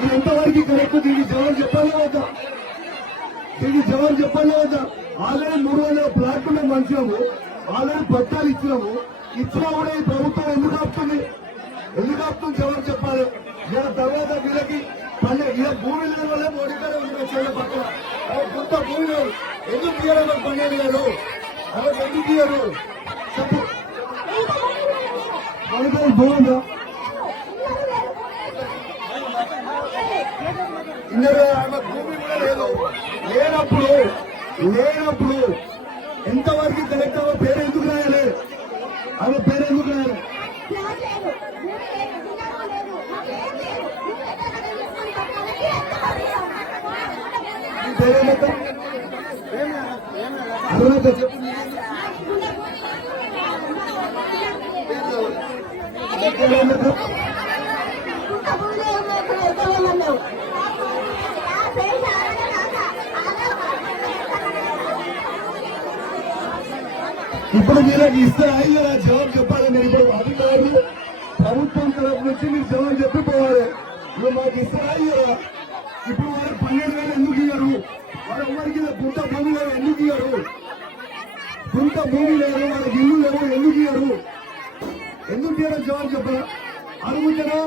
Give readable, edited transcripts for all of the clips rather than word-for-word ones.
ఇది ఎంతవరకు కరెక్ట్? దీనికి జవాబు చెప్పాలి కదా, దీనికి జవాబు చెప్పాలి కదా. ఆల్రెడీ 300 ప్లాట్లు మంచినాము, ఆల్రెడీ పట్టాలు ఇచ్చినాము. ఇచ్చినా కూడా ఈ ప్రభుత్వం ఎందుకు ఆపుతుంది? ఎందుకు ఆపుతుంది? జవాబు చెప్పాలి. ఇలా తర్వాత వీళ్ళకి ఇలా భూమి లేని వల్లే మోడీ గారు వచ్చే పక్కన కొంత భూమి లేదు. ఎందుకు తీయడం పన్నెండు గారు అలా ఎందుకు తీయరు చెప్పు. మనకు భూమి ఆమె భూమి కూడా లేదు. లేనప్పుడు ఎంతవరకు కరెక్ట్? ఆమె పేరు ఎందుకు రాయాలి? ఆమె పేరు ఎందుకు రాయాలి? అర్హత చెప్పు. ఇప్పుడు మీరు ఇస్తారా ఇలా జవాబు చెప్పాలి. మీరు ఇప్పుడు అధికారులు ప్రభుత్వం తరఫు నుంచి మీరు జవాబు చెప్పిపోవాలి. ఇప్పుడు మాకు ఇస్తారా ఇలా? ఇప్పుడు వారు 12,000 ఎందుకు ఇయ్యరు? వారు ఎవరికి గుంట భూమి లేదు ఎందుకు ఇయ్యరు? గుంట భూమి లేదు, వాళ్ళకి ఇల్లు లేవు ఎందుకు ఇయ్యరు? ఎందుకు ఇయ్యడం జవాబు చెప్పాలా? అడుగుతారా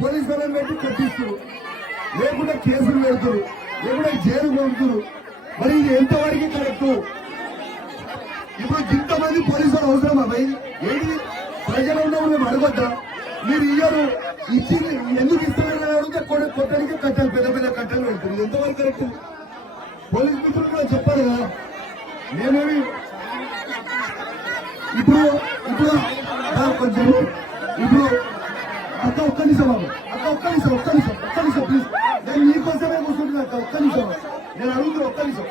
పోలీస్ దళం పెట్టి కట్టిస్తారు, లేకుంటే కేసులు పెడతారు, లేకుంటే జైలు పంపుతారు. మరి ఇది ఎంతవరకు కరెక్ట్? ఇప్పుడు ఇంతమంది పోలీసులు అవసరమా భయ్? ఏంటి ప్రజలు ఉన్నప్పుడు మేము అడగొద్దా? మీరు ఇయ్యరు, ఇచ్చి ఎందుకు ఇస్తారని అడిగితే కొట్టడానికి కట్టాలి, పెద్ద పెద్ద కట్టాలు పెడుతుంది. ఇది ఎంతవరకు కరెక్ట్? పోలీస్ మిత్రులు కూడా చెప్పాలి కదా. మేమేమి ఇప్పుడు ఇప్పుడు కొంచెం ఇప్పుడు అక్క ఒక్క నిమిషం బాబు, అక్క ఒక్క నిమిషం ప్లీజ్. నేను మీకోసమే కూర్చుంటున్నా అక్క, ఒక్క నిమిషం నేను అడుగుతున్నా, ఒక్క నిమిషం.